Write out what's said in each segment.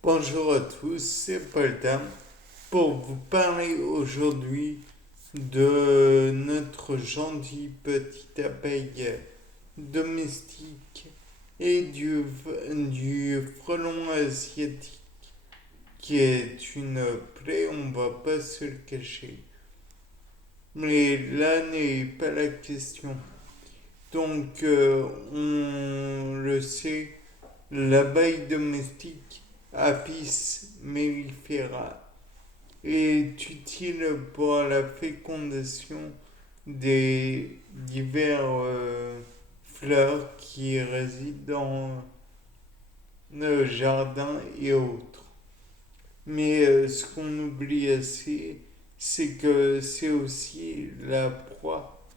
Bonjour à tous, c'est Paul Tam pour vous parler aujourd'hui de notre gentil petit abeille domestique et du frelon asiatique qui est une plaie, on va pas se le cacher. Mais là n'est pas la question. Donc, on le sait, l'abeille domestique Apis mellifera est utile pour la fécondation des divers fleurs qui résident dans le jardin et autres. Mais ce qu'on oublie assez, c'est que c'est aussi la proie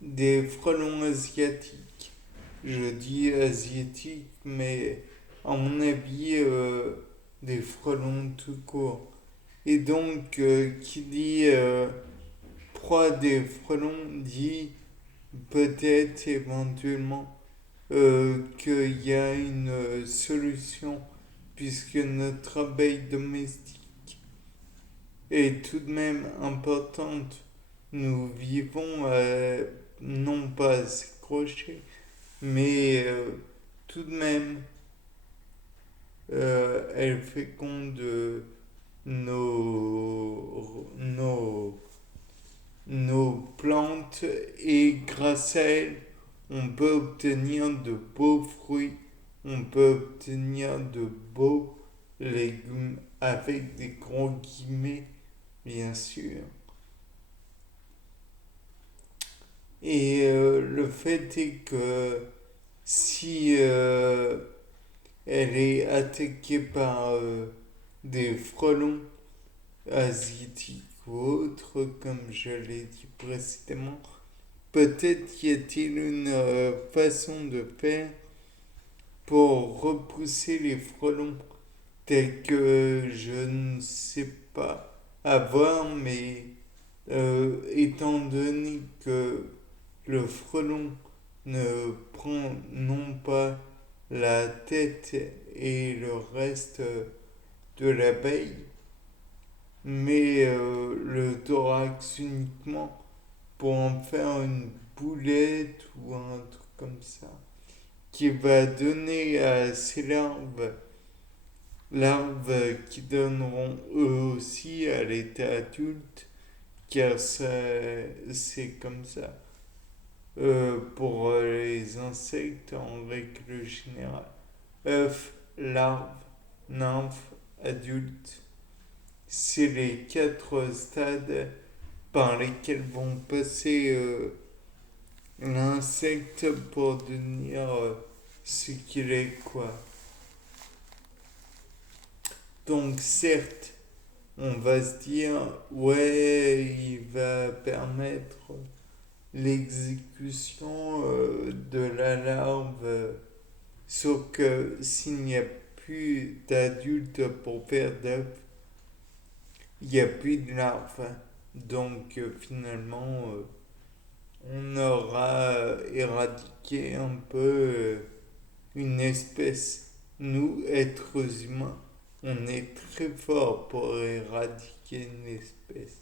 des frelons asiatiques. Je dis asiatiques, mais à mon avis, des frelons tout court. Et donc, qui dit proie des frelons dit peut-être éventuellement qu'il y a une solution, puisque notre abeille domestique est tout de même importante. Nous vivons non pas accrochés, mais tout de même, elle féconde nos nos plantes et grâce à elles, on peut obtenir de beaux fruits, on peut obtenir de beaux légumes avec des gros guillemets, bien sûr. Et le fait est que si elle est attaquée par des frelons asiatiques ou autres, comme je l'ai dit précédemment, peut-être y a-t-il une façon de faire pour repousser les frelons tels que je ne sais pas avoir, mais étant donné que le frelon ne prend non pas la tête et le reste de l'abeille, mais le thorax uniquement pour en faire une boulette ou un truc comme ça, qui va donner à ces larves qui donneront eux aussi à l'état adulte, car c'est comme ça. Pour les insectes en règle générale. œufs, larves, nymphes, adultes. C'est les quatre stades par lesquels vont passer l'insecte pour devenir ce qu'il est, quoi. Donc certes, on va se dire, ouais, il va permettre l'exécution de la larve, sauf que s'il n'y a plus d'adultes pour faire d'œufs, il n'y a plus de larves. Donc finalement, on aura éradiqué un peu une espèce. Nous, êtres humains, on est très fort pour éradiquer une espèce.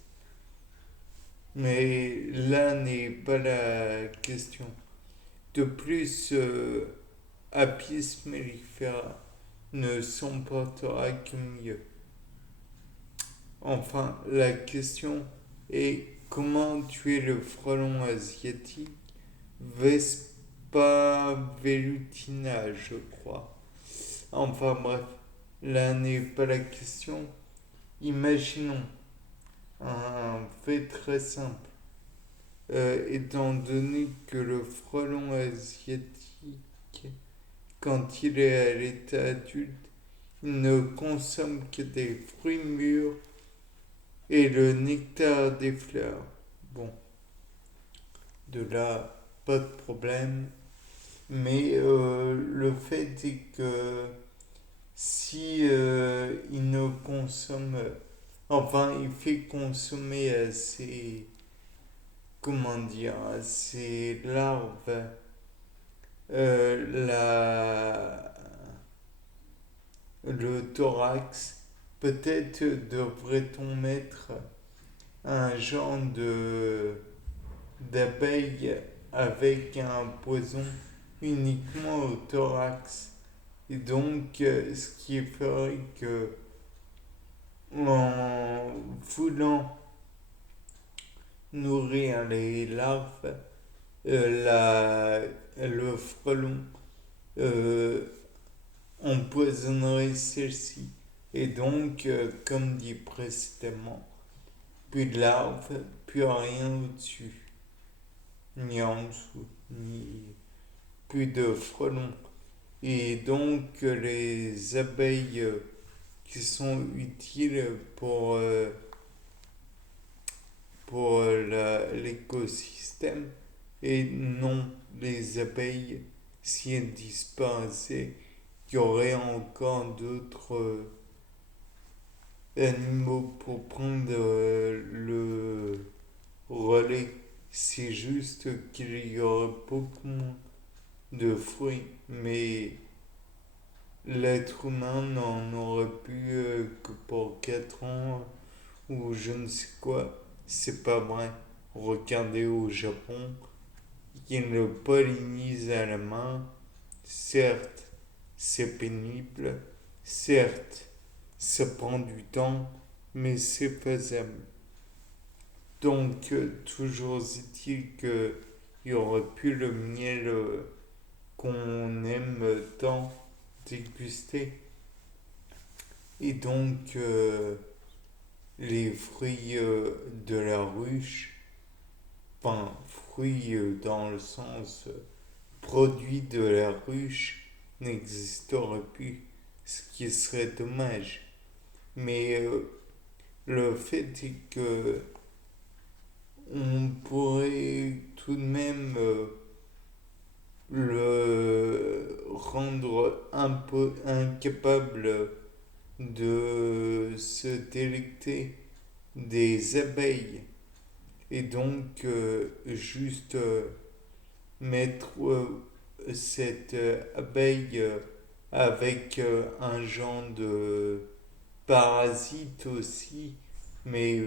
Mais là n'est pas la question. De plus, Apis mellifera ne s'emportera que mieux. Enfin, la question est comment tuer le frelon asiatique Vespa velutina, je crois. Enfin bref, là n'est pas la question. Imaginons un fait très simple. Étant donné que le frelon asiatique, quand il est à l'état adulte, il ne consomme que des fruits mûrs et le nectar des fleurs. Bon, de là, pas de problème. Mais le fait est que si il ne consomme, enfin, il fait consommer assez, comment dire, ces larves, la, le thorax, peut-être devrait-on mettre un genre d'abeille avec un poison uniquement au thorax. Et donc, ce qui ferait que en voulant nourrir les larves, le frelon euh, empoisonnerait celle-ci. Et donc, comme dit précédemment, plus de larves, plus rien au-dessus, ni en dessous, ni plus de frelons. Et donc, les abeilles qui sont utiles pour l'écosystème et non les abeilles, si elles disparaissaient, il y aurait encore d'autres animaux pour prendre le relais. C'est juste qu'il y aurait beaucoup moins de fruits, mais l'être humain n'en aurait plus que pour 4 ans ou je ne sais quoi. C'est pas vrai. Regardez au Japon, ils le pollinisent à la main. Certes, c'est pénible. Certes, ça prend du temps, mais c'est faisable. Donc, toujours est-il qu'il y aurait plus le miel qu'on aime tant déguster. Et donc, les fruits de la ruche, enfin, fruits dans le sens produit de la ruche, n'existeraient plus, ce qui serait dommage. Mais le fait est que on pourrait tout de même le rendre un peu incapable de se délecter des abeilles et donc juste mettre cette abeille avec un genre de parasite aussi, mais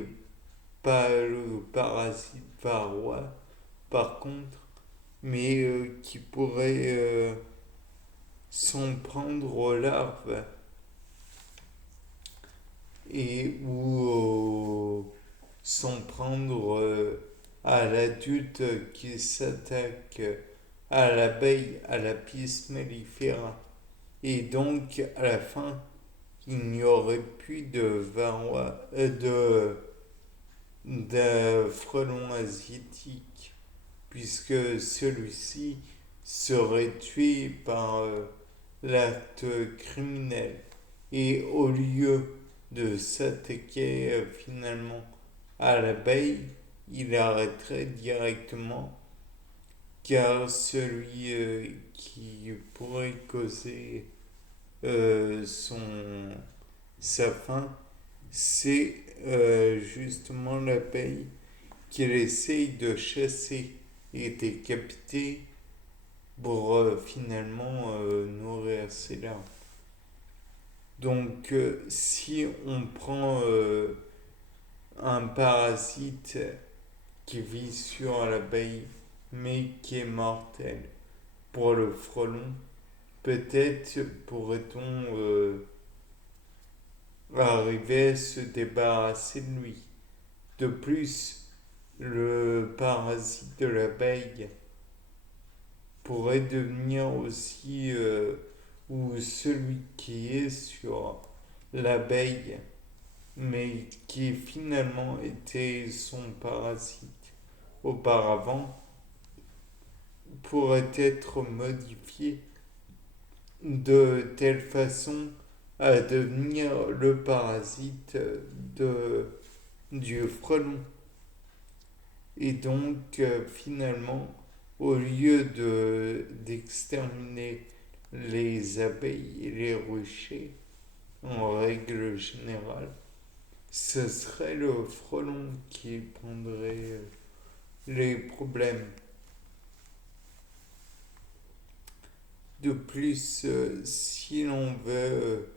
pas le parasite varroa par contre, mais qui pourrait s'en prendre aux larves et ou s'en prendre à l'adulte qui s'attaque à l'abeille, à la Apis mellifera. Et donc, à la fin, il n'y aurait plus de varroa, de frelon asiatique, puisque celui-ci serait tué par l'acte criminel. Et au lieu de s'attaquer finalement à l'abeille, il arrêterait directement, car celui qui pourrait causer sa fin, c'est justement l'abeille qu'il essaye de chasser et décapiter pour finalement nourrir ses larves. Donc si on prend un parasite qui vit sur l'abeille mais qui est mortel pour le frelon, peut-être pourrait-on arriver à se débarrasser de lui. De plus, le parasite de l'abeille pourrait devenir aussi, ou celui qui est sur l'abeille, mais qui finalement était son parasite auparavant, pourrait être modifié de telle façon à devenir le parasite du frelon. Et donc, finalement, au lieu d'exterminer les abeilles et les ruchers, en règle générale, ce serait le frelon qui prendrait les problèmes. De plus, si l'on veut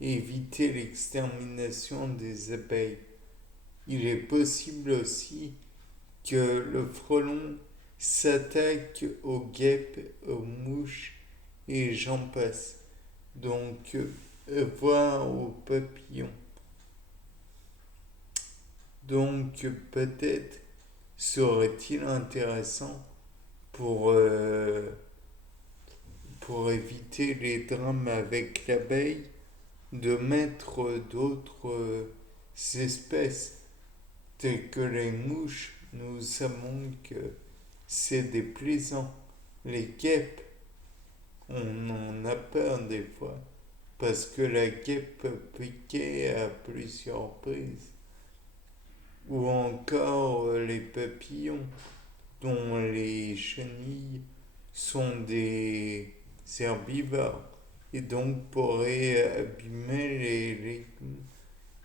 éviter l'extermination des abeilles. Il est possible aussi que le frelon s'attaque aux guêpes, aux mouches et j'en passe. Donc, voire aux papillons. Donc, peut-être serait-il intéressant pour, pour éviter les drames avec l'abeille de mettre d'autres espèces telles que les mouches. Nous savons que c'est déplaisant. Les guêpes, on en a peur des fois parce que la guêpe peut piquer à plusieurs reprises. Ou encore les papillons, dont les chenilles sont des herbivores et donc pourraient abîmer les légumes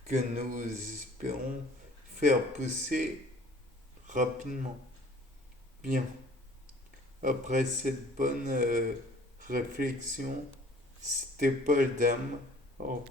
que nous espérons faire pousser rapidement. Bien, après cette bonne réflexion, c'était Paul Dame. Au revoir.